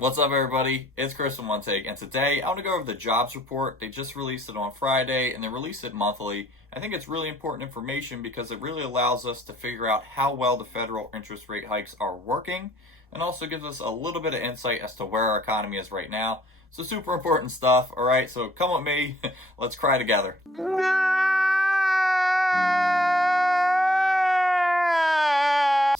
What's up, everybody? It's Chris from One Take, and today I want to go over the jobs report. They just released it on Friday, and they release it monthly. I think it's really important information because it really allows us to figure out how well the federal interest rate hikes are working, and also gives us a little bit of insight as to where our economy is right now. So super important stuff, all right? So come with me, let's cry together.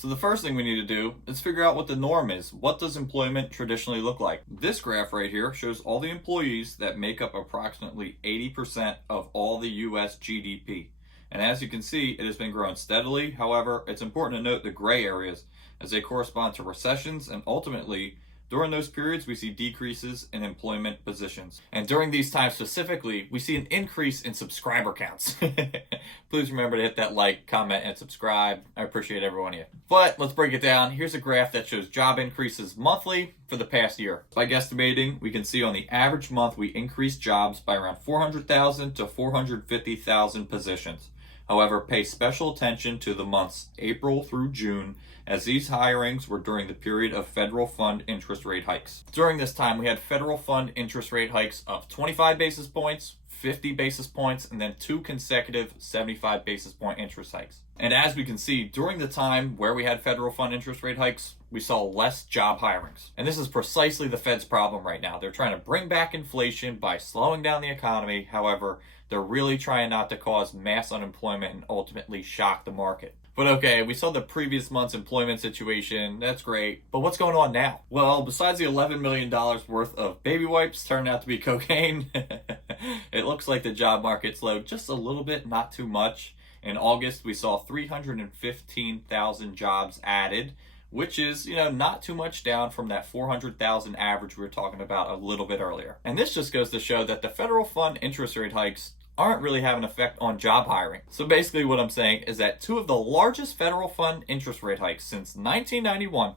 So the first thing we need to do is figure out what the norm is. What does employment traditionally look like? This graph right here shows all the employees that make up approximately 80% of all the US GDP. And as you can see, it has been growing steadily. However, it's important to note the gray areas as they correspond to recessions, and ultimately, during those periods, we see decreases in employment positions. And during these times specifically, we see an increase in subscriber counts. Please remember to hit that like, comment, and subscribe. I appreciate every one of you. But let's break it down. Here's a graph that shows job increases monthly for the past year. By guesstimating, we can see on the average month, we increased jobs by around 400,000 to 450,000 positions. However, pay special attention to the months April through June, as these hirings were during the period of federal fund interest rate hikes. During this time, we had federal fund interest rate hikes of 25 basis points, 50 basis points, and then 2 consecutive 75 basis point interest hikes. And as we can see, during the time where we had federal fund interest rate hikes, we saw less job hirings. And this is precisely the Fed's problem right now. They're trying to bring back inflation by slowing down the economy. However, they're really trying not to cause mass unemployment and ultimately shock the market. But okay, we saw the previous month's employment situation. That's great. But what's going on now? Well, besides the $11 million worth of baby wipes turned out to be cocaine, it looks like the job market slowed just a little bit, not too much. In August, we saw 315,000 jobs added, which is, not too much down from that 400,000 average we were talking about a little bit earlier. And this just goes to show that the federal fund interest rate hikes aren't really having an effect on job hiring. So basically what I'm saying is that 2 of the largest federal fund interest rate hikes since 1991,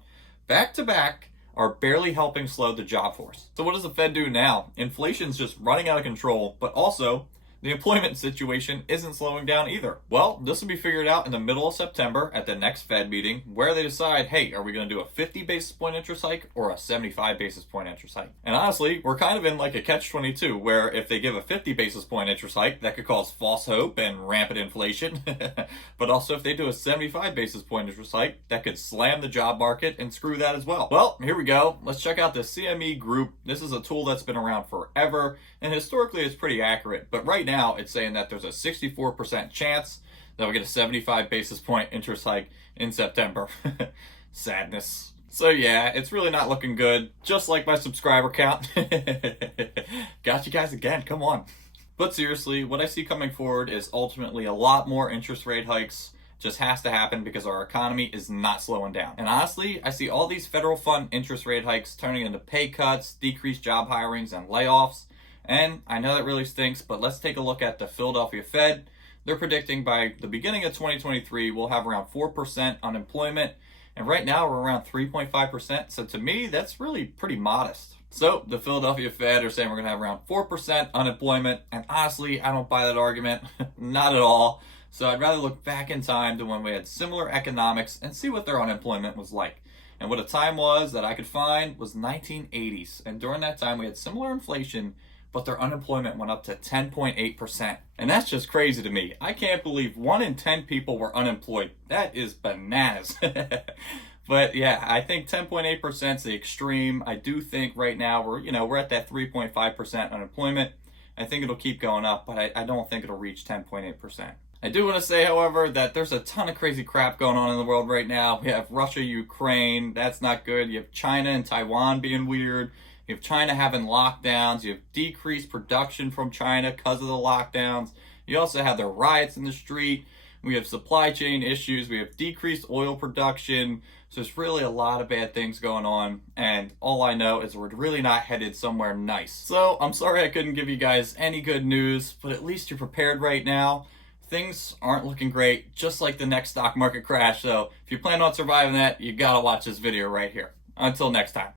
back to back, are barely helping slow the job force. So what does the Fed do now? Inflation's just running out of control, but also the employment situation isn't slowing down either. Well, this will be figured out in the middle of September at the next Fed meeting, where they decide, hey, are we going to do a 50 basis point interest hike or a 75 basis point interest hike? And honestly, we're kind of in like a catch-22, where if they give a 50 basis point interest hike, that could cause false hope and rampant inflation. But also if they do a 75 basis point interest hike, that could slam the job market and screw that as well. Well, here we go. Let's check out the CME group. This is a tool that's been around forever, and historically it's pretty accurate. But right now it's saying that there's a 64% chance that we'll get a 75 basis point interest hike in September. Sadness. So yeah, it's really not looking good, just like my subscriber count. Got you guys again, come on. But seriously, what I see coming forward is ultimately a lot more interest rate hikes. Just has to happen because our economy is not slowing down. And honestly, I see all these federal fund interest rate hikes turning into pay cuts, decreased job hirings, and layoffs. And I know that really stinks, but let's take a look at the Philadelphia Fed. They're predicting by the beginning of 2023, we'll have around 4% unemployment. And right now we're around 3.5%. So to me, that's really pretty modest. So the Philadelphia Fed are saying we're going to have around 4% unemployment. And honestly, I don't buy that argument. Not at all. So I'd rather look back in time to when we had similar economics and see what their unemployment was like. And what a time was that I could find was 1980s. And during that time, we had similar inflation, but their unemployment went up to 10.8%. And that's just crazy to me. I can't believe 1 in 10 people were unemployed. That is bananas. But yeah, I think 10.8% is the extreme. I do think right now we're at that 3.5% unemployment. I think it'll keep going up, but I don't think it'll reach 10.8%. I do want to say, however, that there's a ton of crazy crap going on in the world right now. We have Russia, Ukraine. That's not good. You have China and Taiwan being weird. You have China having lockdowns. You have decreased production from China because of the lockdowns. You also have the riots in the street. We have supply chain issues. We have decreased oil production. So it's really a lot of bad things going on. And all I know is we're really not headed somewhere nice. So I'm sorry I couldn't give you guys any good news, but at least you're prepared right now. Things aren't looking great, just like the next stock market crash. So if you plan on surviving that, you gotta watch this video right here. Until next time.